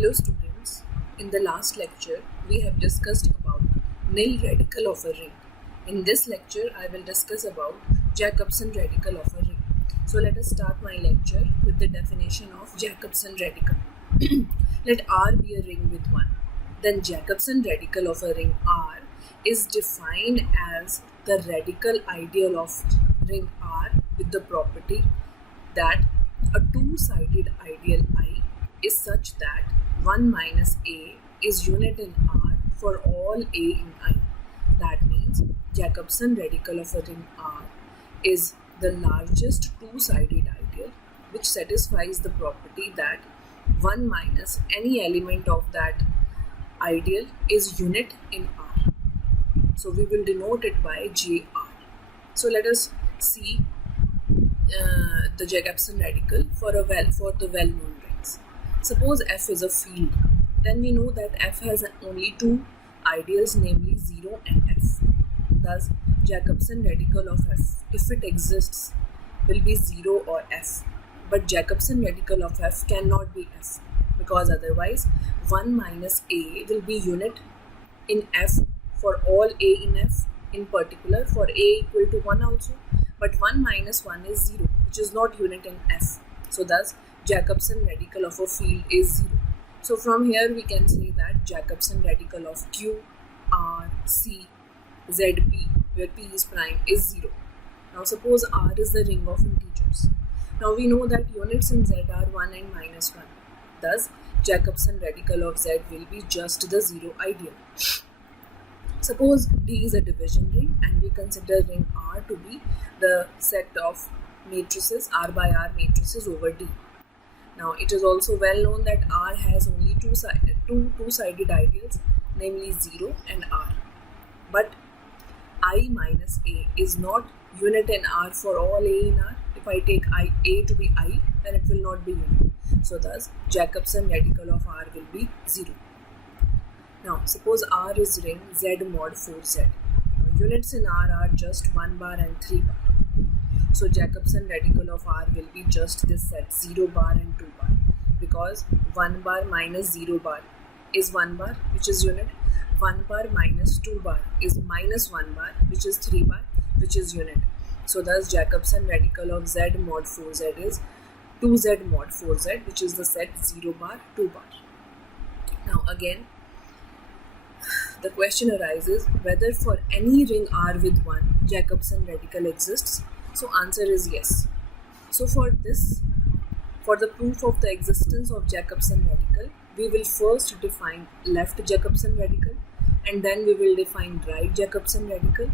Hello students, in the last lecture we have discussed about nil radical of a ring. In this lecture I will discuss about Jacobson radical of a ring. So let us start my lecture with the definition of Jacobson radical. Let R be a ring with 1. Then Jacobson radical of a ring R is defined as the radical ideal of ring R with the property that a two-sided ideal I is such that 1 minus A is unit in R for all A in I. That means Jacobson radical of a ring R is the largest two-sided ideal which satisfies the property that 1 minus any element of that ideal is unit in R. So we will denote it by JR. So let us see the Jacobson radical for the well-known rings. Suppose F is a field, then we know that F has only two ideals, namely 0 and F. Thus, Jacobson radical of F, if it exists, will be 0 or F. But Jacobson radical of F cannot be F, because otherwise 1 minus A will be unit in F for all A in F, in particular for A equal to 1 also. But 1 minus 1 is 0, which is not unit in F. So thus, Jacobson radical of a field is 0. So from here we can say that Jacobson radical of Q, R, C, Z, P, where P is prime, is 0. Now suppose R is the ring of integers. Now we know that units in Z are 1 and minus 1. Thus, Jacobson radical of Z will be just the 0 ideal. Suppose D is a division ring and we consider ring R to be the set of matrices, R by R matrices over D. Now it is also well known that R has only two-sided ideals, namely 0 and R. But I minus A is not unit in R for all A in R. If I take A to be I, then it will not be unit. So thus Jacobson radical of R will be 0. Now, suppose R is ring Z mod 4Z. Now, units in R are just 1 bar and 3 bar. So, Jacobson radical of R will be just this set 0 bar and 2 bar. Because 1 bar minus 0 bar is 1 bar, which is unit. 1 bar minus 2 bar is minus 1 bar, which is 3 bar, which is unit. So, thus Jacobson radical of Z mod 4Z is 2Z mod 4Z, which is the set 0 bar, 2 bar. Now, again, the question arises whether for any ring R with 1 Jacobson radical exists. So answer is yes. So for the proof of the existence of Jacobson radical, we will first define left Jacobson radical, and then we will define right Jacobson radical,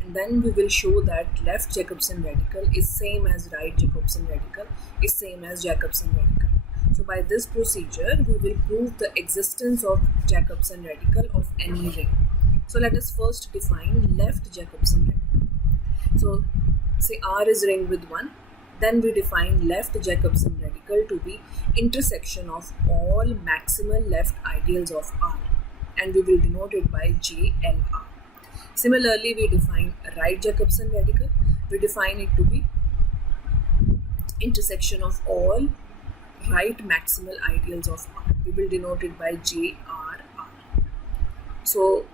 and then we will show that left Jacobson radical is same as right Jacobson radical is same as Jacobson radical. So by this procedure, we will prove the existence of Jacobson radical of any ring. So let us first define left Jacobson radical. So say R is ring with 1, then we define left Jacobson radical to be intersection of all maximal left ideals of R, and we will denote it by JLR. Similarly, we define right Jacobson radical. We define it to be intersection of all right maximal ideals of R. We will denote it by JRR. So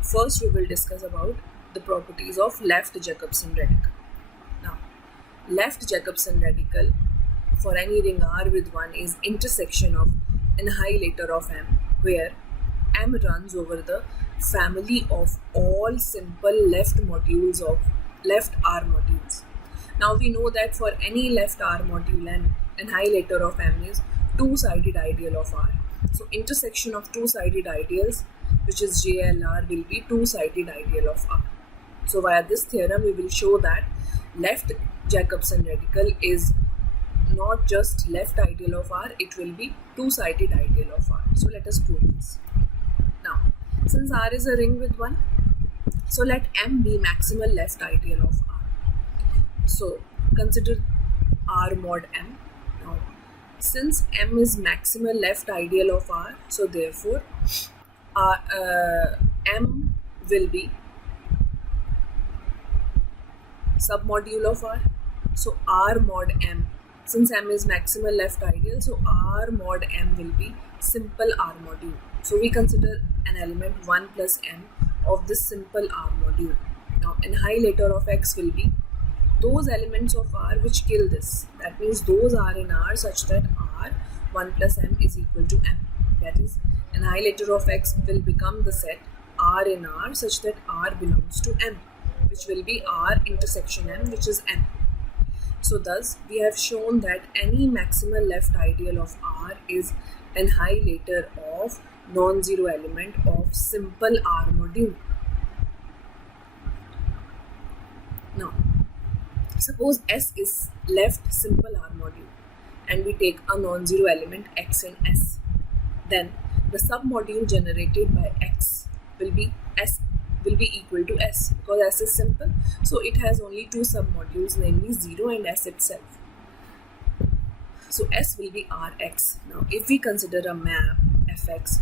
first we will discuss about the properties of left Jacobson radical. Now, left Jacobson radical for any ring R with 1 is intersection of annihilator of M, where M runs over the family of all simple left modules of left R modules. Now we know that for any left R module, an annihilator of M is two-sided ideal of R. So intersection of two-sided ideals, which is JLR, will be two-sided ideal of R. So via this theorem, we will show that left Jacobson radical is not just left ideal of R, it will be two-sided ideal of R. So let us prove this. Now, since R is a ring with 1, so let M be maximal left ideal of R. So consider R mod M. Now, since M is maximal left ideal of R, so therefore M will be submodule of R. So R mod M since M is maximal left ideal, so R mod M will be simple R module. So we consider an element 1 plus M of this simple R module. Now annihilator of X will be those elements of R which kill this. That means those are in R such that R 1 plus M is equal to M. That is, annihilator of X will become the set R in R such that R belongs to M, which will be R intersection M, which is M. So thus we have shown that any maximal left ideal of R is annihilator of non-zero element of simple R module. Now suppose S is left simple R module and we take a non-zero element X in S. Then the submodule generated by X will be equal to S, because S is simple, so it has only two submodules, namely 0 and S itself. So S will be Rx. Now if we consider a map Fx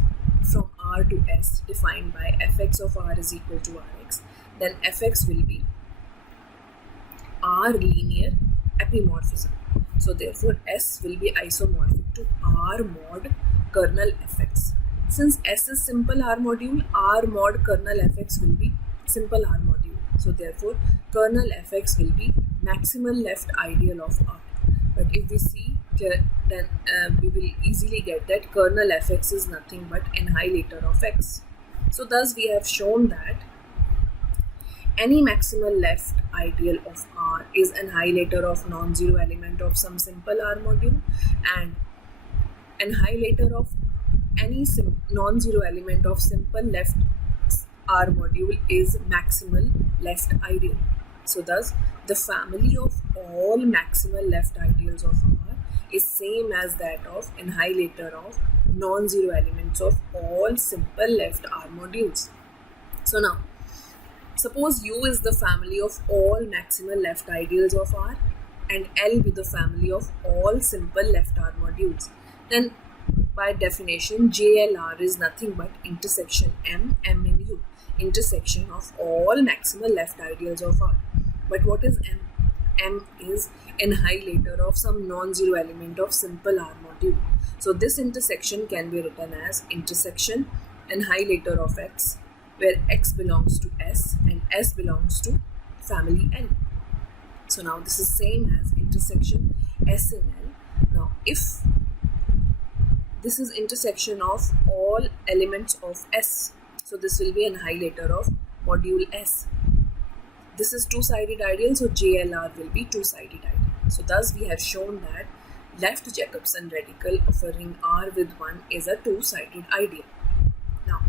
from R to S defined by Fx of R is equal to Rx, then Fx will be R linear epimorphism. So therefore S will be isomorphic to R mod kernel Fx. Since S is simple R module, R mod kernel Fx will be simple R module. So therefore kernel Fx will be maximal left ideal of R. But if we see here, then we will easily get that kernel Fx is nothing but annihilator of X. So thus we have shown that any maximal left ideal of R is annihilator of non-zero element of some simple R module, and annihilator of any non-zero element of simple left R module is maximal left ideal. So thus the family of all maximal left ideals of R is same as that of annihilator of non-zero elements of all simple left R modules. So now suppose U is the family of all maximal left ideals of R and L be the family of all simple left R modules. Then by definition JLR is nothing but intersection M in U, intersection of all maximal left ideals of R. But what is M? M is annihilator of some non-zero element of simple R module. So this intersection can be written as intersection annihilator of X, where X belongs to S and S belongs to family L. So now this is same as intersection S in L. Now if this is intersection of all elements of S, so this will be annihilator of module S. This is two-sided ideal, so JLR will be two-sided ideal. So thus we have shown that left Jacobson radical of a ring R with 1 is a two-sided ideal. Now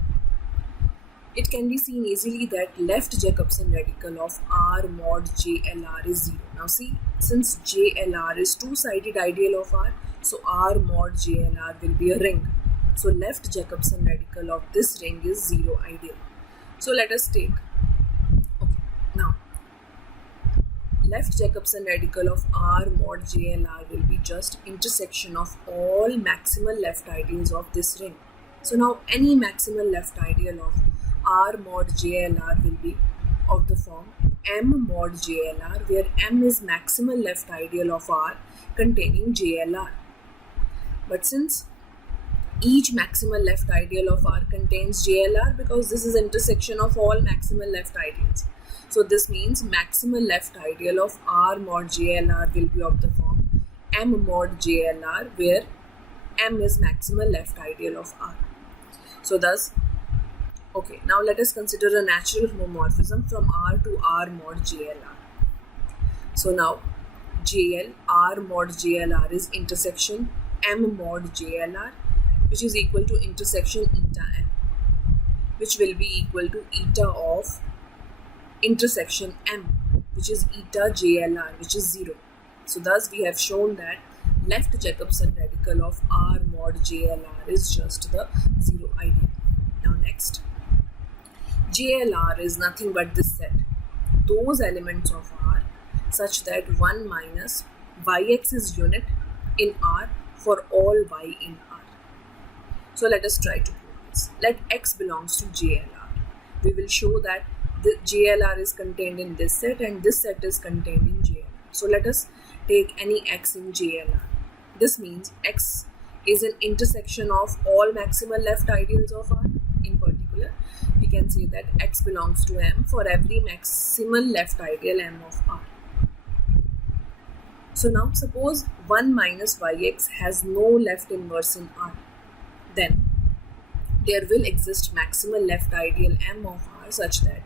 it can be seen easily that left Jacobson radical of R mod JLR is 0. Now see, since JLR is two-sided ideal of R, so R mod JLR will be a ring. So left Jacobson radical of this ring is 0 ideal. So let us take, now left Jacobson radical of R mod JLR will be just intersection of all maximal left ideals of this ring. So now any maximal left ideal of R mod JLR will be of the form M mod JLR, where M is maximal left ideal of R containing JLR. But since each maximal left ideal of R contains JLR, because this is intersection of all maximal left ideals, so this means maximal left ideal of R mod JLR will be of the form M mod JLR, where M is maximal left ideal of R. So thus, okay, now let us consider a natural homomorphism from R to R mod JLR. So now JL R mod JLR is intersection M mod JLR, which is equal to intersection eta M, which will be equal to eta of intersection M, which is eta JLR, which is 0. So thus we have shown that left Jacobson radical of R mod JLR is just the 0 ideal. Now next, JLR is nothing but this set, those elements of R such that 1 minus yx is unit in R for all y in R. So let us try to prove this. Let x belongs to JLR. We will show that the JLR is contained in this set and this set is contained in JLR. So let us take any x in JLR. This means x is an intersection of all maximal left ideals of R. In particular, we can say that x belongs to M for every maximal left ideal M of R. So now suppose 1 minus yx has no left inverse in R. Then there will exist maximal left ideal M of R such that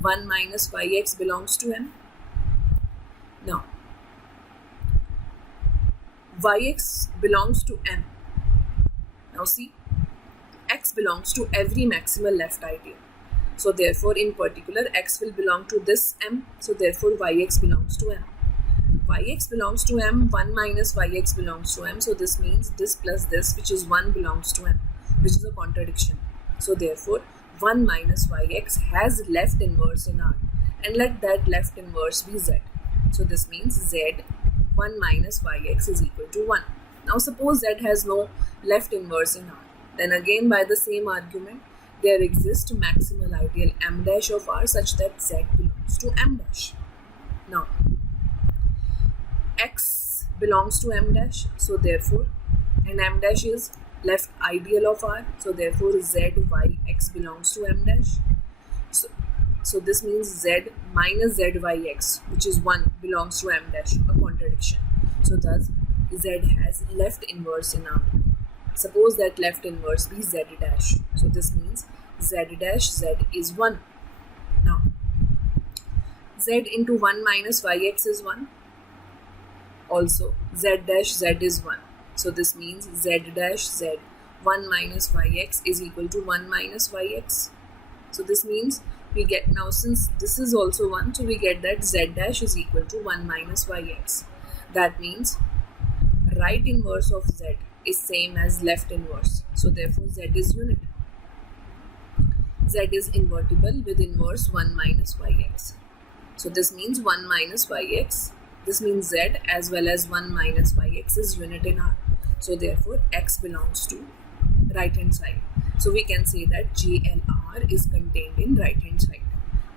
1 minus yx belongs to M. Now, yx belongs to M. Now see, x belongs to every maximal left ideal. So therefore, in particular, x will belong to this M. So therefore, yx belongs to M. Yx belongs to M, 1 minus yx belongs to M. So this means this plus this, which is 1, belongs to M, which is a contradiction. So therefore, 1 minus yx has left inverse in R. And let that left inverse be z. So this means z 1 minus yx is equal to 1. Now suppose z has no left inverse in R. Then again by the same argument, there exists maximal ideal M dash of R such that z belongs to M dash. Now, x belongs to M dash, so therefore, and M dash is left ideal of R, so therefore z y x belongs to M dash. So this means z minus z y x, which is 1, belongs to M dash, a contradiction. So thus z has left inverse in R. Suppose that left inverse be z dash. So this means z dash z is 1. Now z into 1 minus yx is 1. Also z dash z is 1. So this means z dash z 1 minus yx is equal to 1 minus yx. So this means we get, now since this is also 1, so we get that z dash is equal to 1 minus yx. That means right inverse of z is same as left inverse. So therefore z is unit. Z is invertible with inverse 1 minus yx. So this means 1 minus yx. This means z as well as 1 minus yx is unit in R. So therefore x belongs to right hand side. So we can say that JLR is contained in right hand side.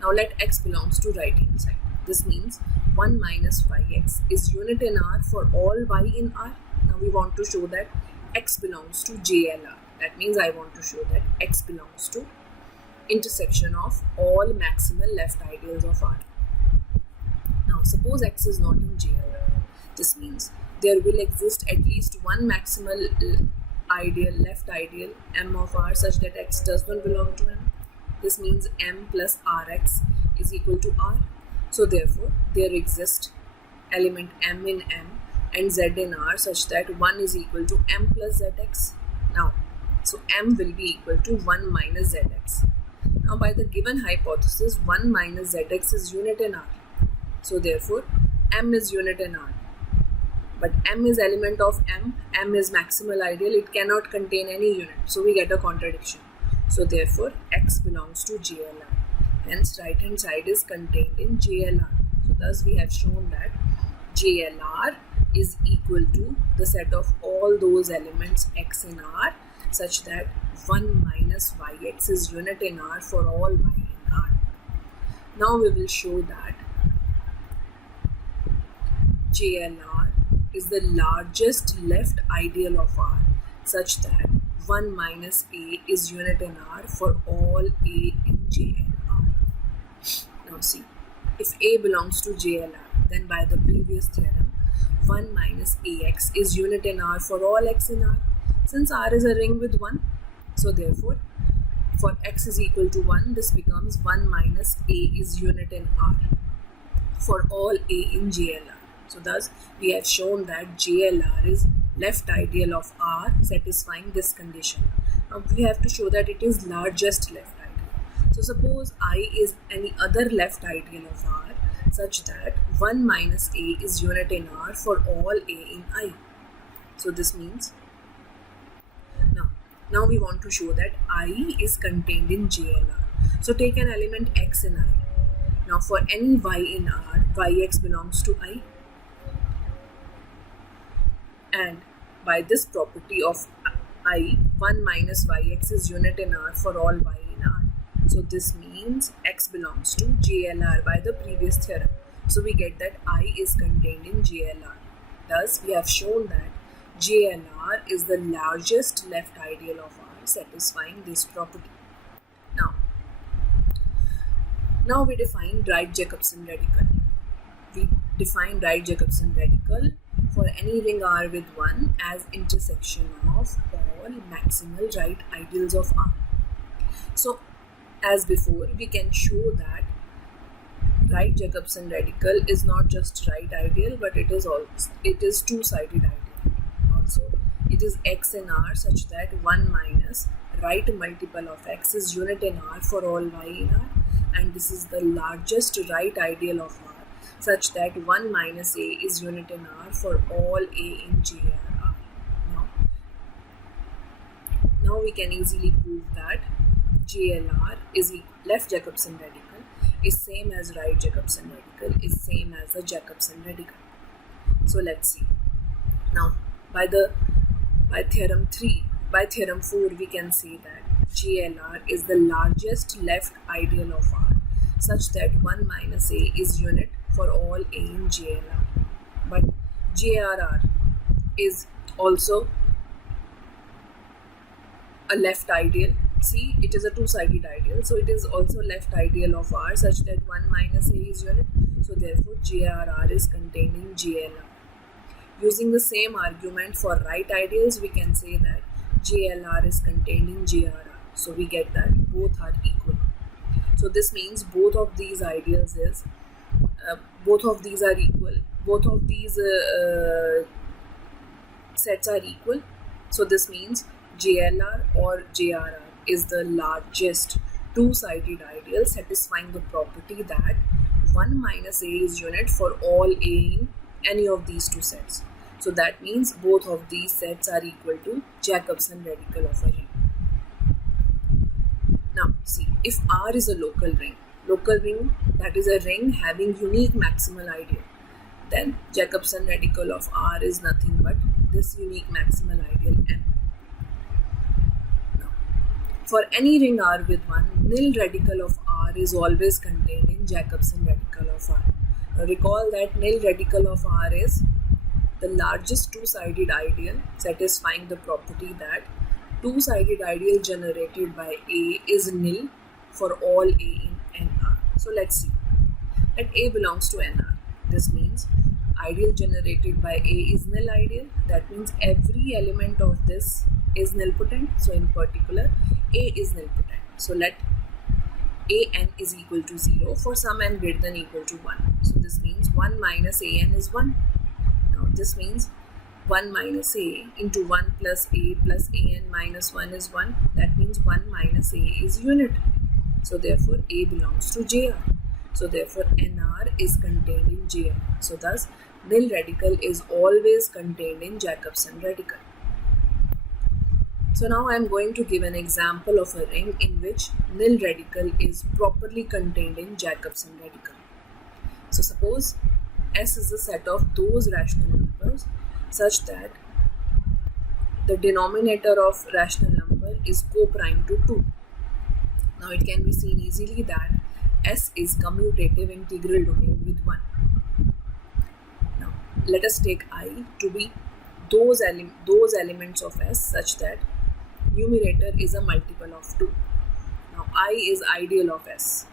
Now let x belongs to right hand side. This means 1 minus yx is unit in R for all y in R. Now we want to show that x belongs to JLR. That means I want to show that x belongs to intersection of all maximal left ideals of R. Now suppose x is not in JLR. This means there will exist at least one maximal ideal, left ideal M of R such that x does not belong to M. This means M plus Rx is equal to R. So therefore there exists element M in M and Z in R such that 1 is equal to M plus Zx. Now, so M will be equal to 1 minus Zx. Now by the given hypothesis, 1 minus Zx is unit in R. So therefore M is unit in R. But M is element of M. M is maximal ideal. It cannot contain any unit. So we get a contradiction. So therefore x belongs to JLR. Hence right hand side is contained in JLR. So thus we have shown that JLR is equal to the set of all those elements x in R such that 1 minus yx is unit in R for all y in R. Now we will show that JLR is the largest left ideal of R such that 1 minus A is unit in R for all A in JLR. Now see, if A belongs to JLR, then by the previous theorem, 1 minus AX is unit in R for all x in R. Since R is a ring with 1, so therefore for x is equal to 1, this becomes 1 minus A is unit in R for all A in JLR. So thus we have shown that JLR is left ideal of R satisfying this condition. Now we have to show that it is largest left ideal. So suppose I is any other left ideal of R such that 1 minus A is unit in R for all A in I. So this means now we want to show that I is contained in JLR. So take an element x in I. Now for any y in R, yx belongs to I. And by this property of I, 1 minus yx is unit in R for all y in R. So this means x belongs to JLR by the previous theorem. So we get that I is contained in JLR. Thus, we have shown that JLR is the largest left ideal of R satisfying this property. Now we define Wright-Jacobson radical. We define Wright-Jacobson radical for any ring R with 1 as intersection of all maximal right ideals of R. So, as before, we can show that Wright-Jacobson radical is not just right ideal, but it is two-sided ideal. Also, it is X in R such that 1 minus right multiple of X is unit in R for all Y in R, and this is the largest right ideal of R such that 1 minus A is unit in R for all A in JR. Now we can easily prove that JLR is left Jacobson radical is same as right Jacobson radical is same as the Jacobson radical. So let's see. Now by theorem 4 we can say that JLR is the largest left ideal of R such that 1 minus A is unit for all A in JLR. But JRR is also a left ideal. See, it is a two-sided ideal, so it is also left ideal of R such that 1 minus A is unit. So therefore JRR is contained in JLR. Using the same argument for right ideals, we can say that JLR is contained in JRR. So we get that both are equal. So this means both of these ideals is both of these are equal. Both of these sets are equal. So this means JLR or JRR is the largest two-sided ideal satisfying the property that 1 minus A is unit for all A in any of these two sets. So that means both of these sets are equal to Jacobson radical of a ring. Now see, if R is a local ring, that is a ring having unique maximal ideal, then Jacobson radical of R is nothing but this unique maximal ideal M. Now, for any ring R with 1, nil radical of R is always contained in Jacobson radical of R. Now recall that nil radical of R is the largest two-sided ideal satisfying the property that two-sided ideal generated by A is nil for all A in NR. So let's see. Let A belongs to NR. This means ideal generated by A is nil ideal. That means every element of this is nilpotent. So in particular, A is nilpotent. So let AN is equal to 0 for some n greater than equal to 1. So this means 1 minus AN is 1. Now this means 1 minus A into 1 plus A plus AN minus 1 is 1. That means 1 minus A is unit. So therefore A belongs to JR. So therefore NR is contained in JR. So thus nil radical is always contained in Jacobson radical. So now I am going to give an example of a ring in which nil radical is properly contained in Jacobson radical. So suppose S is a set of those rational numbers such that the denominator of rational number is co-prime to 2. Now it can be seen easily that S is commutative integral domain with 1. Now let us take I to be those elements of S such that numerator is a multiple of 2. Now I is ideal of S.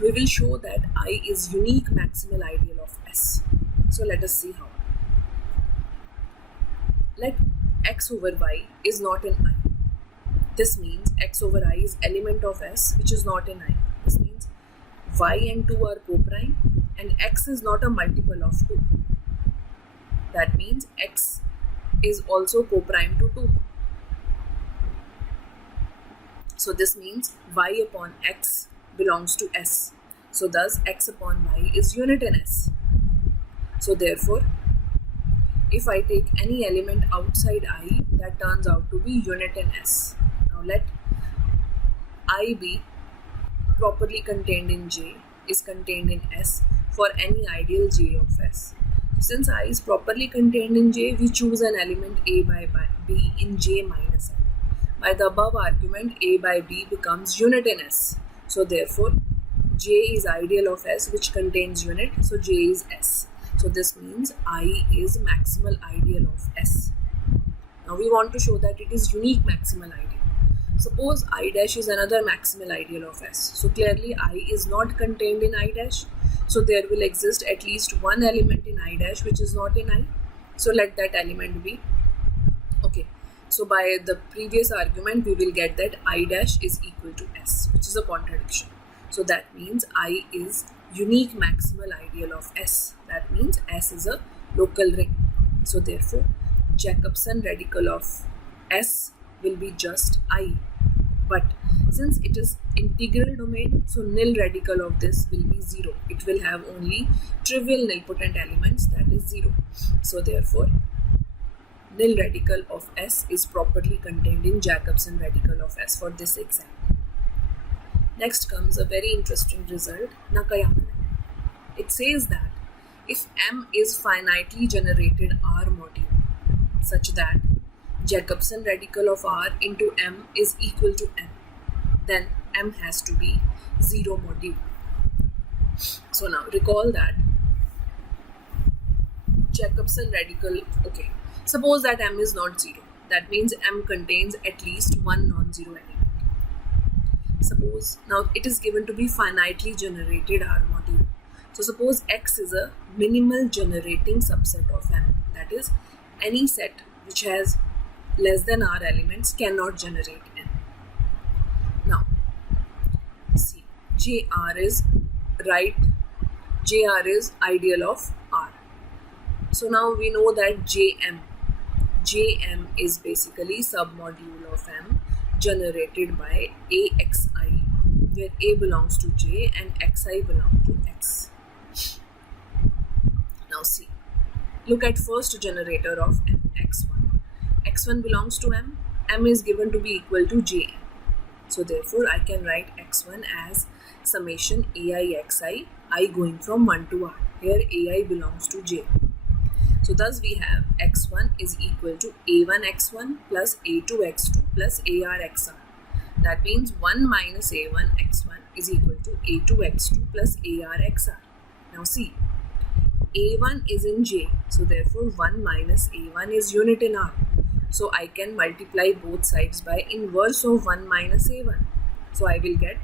We will show that I is unique maximal ideal of S. So let us see how. Let X over Y is not in I. This means X over I is element of S which is not in I. This means Y and 2 are co-prime and X is not a multiple of 2. That means X is also co-prime to 2. So this means Y upon X belongs to S. So thus X upon Y is unit in S. So therefore, if I take any element outside I, that turns out to be unit in S. Now let I be properly contained in J is contained in S for any ideal J of S. Since I is properly contained in J, we choose an element A by B in J minus I. By the above argument, A by B becomes unit in S. So therefore, J is ideal of S which contains unit, so J is S. So this means I is maximal ideal of S. Now we want to show that it is unique maximal ideal. Suppose I dash is another maximal ideal of S. So clearly I is not contained in I dash. So there will exist at least one element in I dash which is not in I. So let that element be. Okay. So by the previous argument we will get that I dash is equal to S, which is a contradiction. So that means I is unique maximal ideal of S. That means S is a local ring. So therefore Jacobson radical of S will be just I. But since it is integral domain, so nil radical of this will be 0. It will have only trivial nilpotent elements, that is 0. So therefore nil radical of S is properly contained in Jacobson radical of S for this example. Next comes a very interesting result, Nakayama lemma. It says that if M is finitely generated R module such that Jacobson radical of R into M is equal to M, then M has to be 0 module. So now recall that Jacobson radical, okay, suppose that M is not 0. That means M contains at least one non-zero element. Suppose now it is given to be finitely generated R module. So suppose X is a minimal generating subset of M. That is, any set which has less than R elements cannot generate M. Now, see, JR is ideal of R. So now we know that JM is basically submodule of M generated by AXI, where A belongs to J and XI belongs to X. Now see, look at first generator of M, X1. X1 belongs to M. M is given to be equal to Jm. So therefore I can write X1 as summation AIXI, I going from 1 to R. Here AI belongs to J. So thus we have X1 is equal to A1X1 plus A2X2 plus ARXR. That means 1 minus A1X1 is equal to A2X2 plus ARXR. Now see, A1 is in J, so therefore 1 minus A1 is unit in R. So I can multiply both sides by inverse of 1 minus A1. So I will get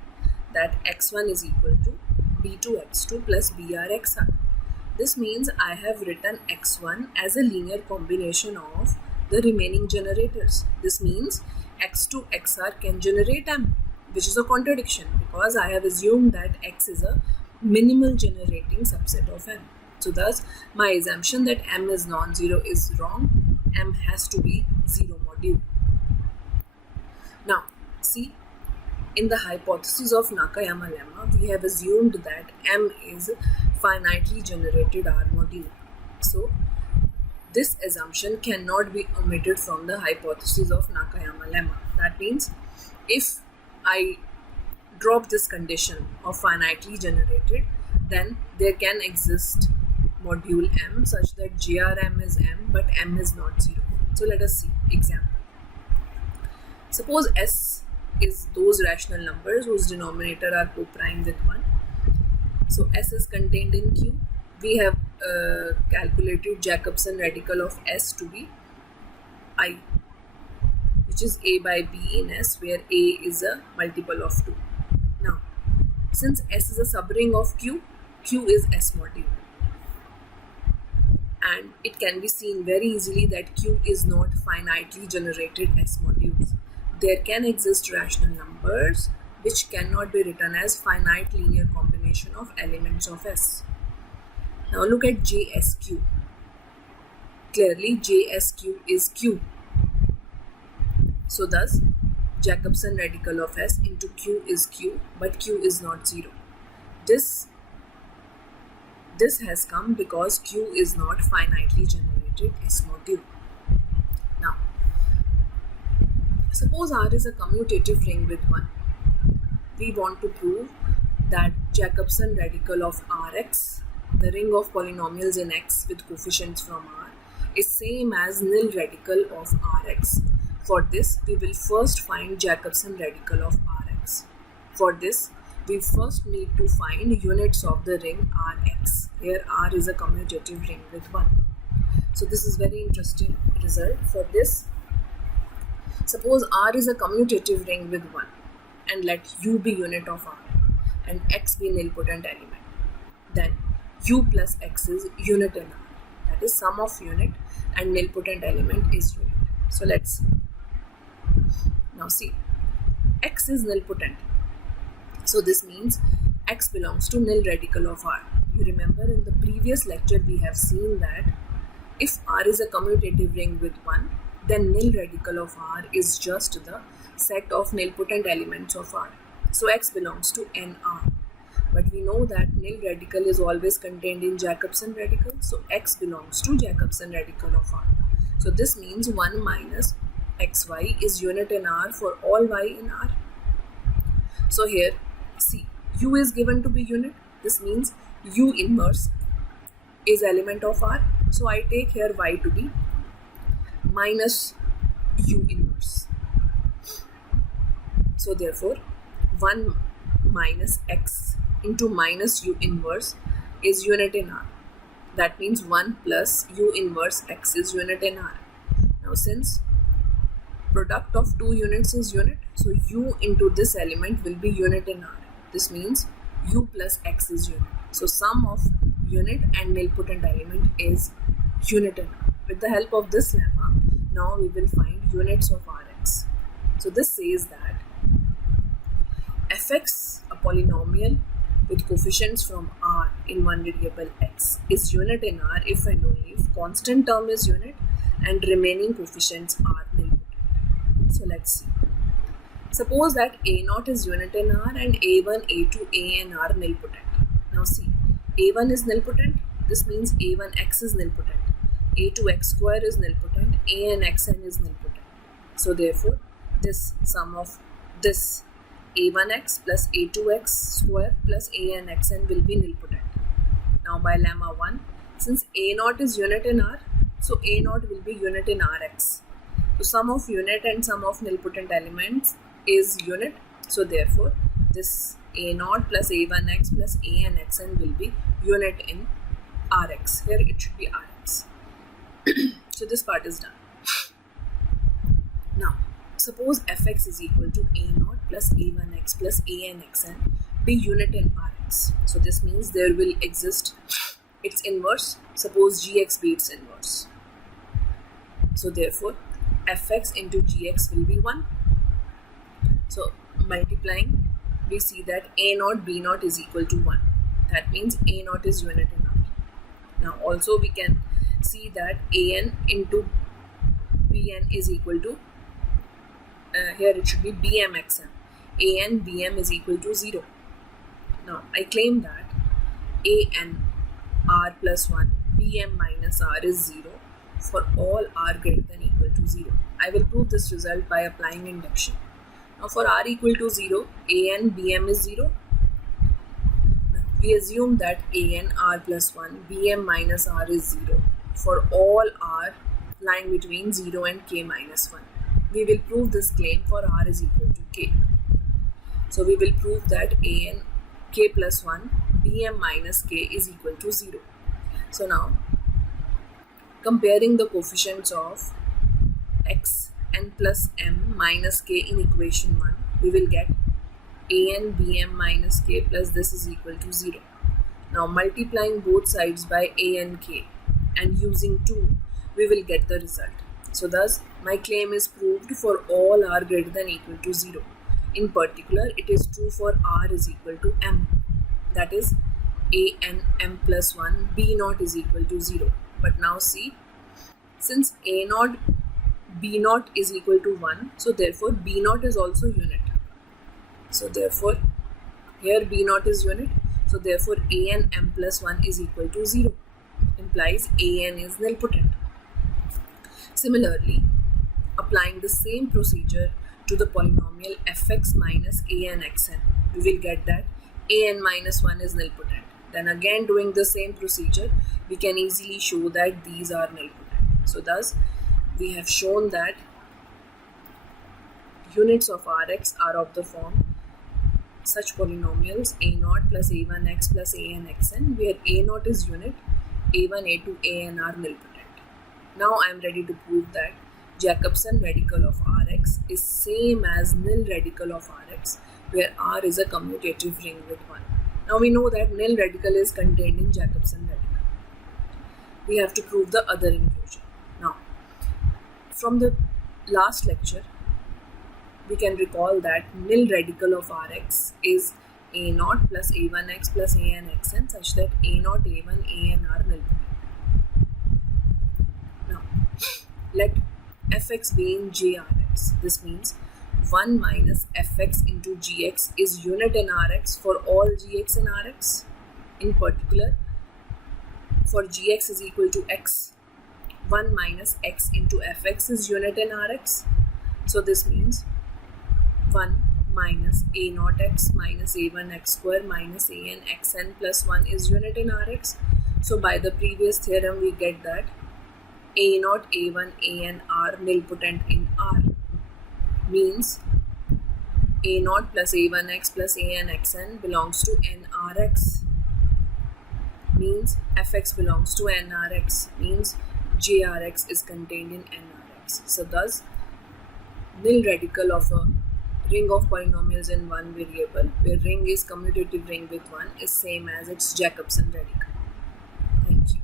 that X1 is equal to B2X2 plus BRXR. This means I have written X1 as a linear combination of the remaining generators. This means X2 XR can generate M, which is a contradiction because I have assumed that X is a minimal generating subset of M. So thus my assumption that M is non-zero is wrong. M has to be 0 module. Now see, in the hypothesis of Nakayama lemma, we have assumed that M is finitely generated R module. So this assumption cannot be omitted from the hypothesis of Nakayama lemma. That means if I drop this condition of finitely generated, then there can exist module M such that JRM is M but M is not 0. So let us see example. Suppose S is those rational numbers whose denominator are co-prime with 1. So S is contained in Q. We have calculated Jacobson radical of S to be I, which is A by B in S, where A is a multiple of 2. Now, since S is a subring of Q, Q is S module. And it can be seen very easily that Q is not finitely generated S modules. There can exist rational numbers which cannot be written as finite linear combination of elements of S. Now look at JSQ. Clearly JSQ is Q. So thus Jacobson radical of S into Q is Q, but Q is not 0. This has come because Q is not finitely generated S module. Now, suppose R is a commutative ring with 1. We want to prove that Jacobson radical of Rx, the ring of polynomials in X with coefficients from R, is same as nil radical of Rx. For this, we will first find Jacobson radical of Rx. For this, we first need to find units of the ring Rx. Here R is a commutative ring with 1. So this is very interesting result. For this, suppose R is a commutative ring with 1 and let U be unit of R and X be nilpotent element. Then U plus X is unit in R. That is sum of unit and nilpotent element is unit. So let's now see. X is nilpotent. So this means X belongs to nil radical of R. You remember in the previous lecture we have seen that if R is a commutative ring with 1, then nil radical of R is just the set of nilpotent elements of R. So X belongs to NR. But we know that nil radical is always contained in Jacobson radical. So X belongs to Jacobson radical of R. So this means 1 minus xy is unit in R for all y in R. So here, see, U is given to be unit. This means U inverse is element of R. So I take here y to be minus U inverse. So therefore, 1 minus x into minus U inverse is unit in R. That means 1 plus U inverse x is unit in R. Now since product of two units is unit, so U into this element will be unit in R. This means U plus x is unit. So sum of unit and nilpotent element is unit in R. With the help of this lemma, now we will find units of Rx. So this says that fx, a polynomial with coefficients from R in one variable x, is unit in R if and only if constant term is unit and remaining coefficients are nilpotent. So let's see. Suppose that A0 is unit in R and A1, A2, An are nilpotent. Now see, A1 is nilpotent. This means A1x is nilpotent. A2x square is nilpotent. Anxn is nilpotent. So therefore, this sum of this A1x plus A2x square plus Anxn will be nilpotent. Now by lemma 1, since A0 is unit in R, so A0 will be unit in Rx. So sum of unit and sum of nilpotent elements is unit. So therefore, this A0 plus A1x plus Anxn will be unit in Rx. Here it should be Rx. So this part is done. Now, suppose fx is equal to A0 plus A1x plus Anxn be unit in Rx. So this means there will exist its inverse. Suppose gx be its inverse. So therefore, fx into gx will be 1. So multiplying, we see that A0 B0 is equal to 1. That means A0 is unit in R. Now also we can see that An into Bn is equal to, here it should be Bmxn. An Bm is equal to 0. Now I claim that An R plus 1 Bm minus R is 0 for all R greater than equal to 0. I will prove this result by applying induction. Now for R equal to 0, An Bm is 0. Now, we assume that An R plus 1 Bm minus R is 0 for all R lying between 0 and k minus 1. We will prove this claim for R is equal to k. So we will prove that An k plus 1 Bm minus k is equal to 0. So now, comparing the coefficients of x n plus m minus k in equation 1, we will get An Bm minus k plus this is equal to 0. Now multiplying both sides by An k and using 2, we will get the result. So thus, my claim is proved for all R greater than equal to 0. In particular, it is true for R is equal to m. That is, An m plus 1 B0 is equal to 0. But now see, since A0 B0 is equal to 1, so therefore B0 is also unit. So therefore, here B0 is unit. So therefore, An m plus 1 is equal to 0. Implies An is nilpotent. Similarly, applying the same procedure to the polynomial fx minus Anxn, we will get that An minus 1 is nilpotent. Then again doing the same procedure, we can easily show that these are nilpotent. So thus, we have shown that units of Rx are of the form such polynomials a0 plus a1x plus an xn, where a0 is unit, a1, a2, an are nilpotent. Now I am ready to prove that Jacobson radical of Rx is same as nil radical of Rx, where R is a commutative ring with 1. Now we know that nil radical is contained in Jacobson radical. We have to prove the other inclusion. Now, from the last lecture, we can recall that nil radical of Rx is a0 plus a1x plus an xn, such that a0, a1, an are nilpotent. Now, let fx be in jrx. This means 1 minus fx into gx is unit in Rx for all gx in Rx. In particular, for gx is equal to x, 1 minus x into fx is unit in Rx. So this means 1 minus a0x minus a1x square minus an xn plus 1 is unit in Rx. So by the previous theorem, we get that a0, a1, an are nilpotent in R. Means a0 plus a1x plus an xn belongs to nRx. Means fx belongs to nRx. Means jrx is contained in nRx. So thus, nil radical of a ring of polynomials in one variable, where ring is commutative ring with 1, is same as its Jacobson radical. Thank you.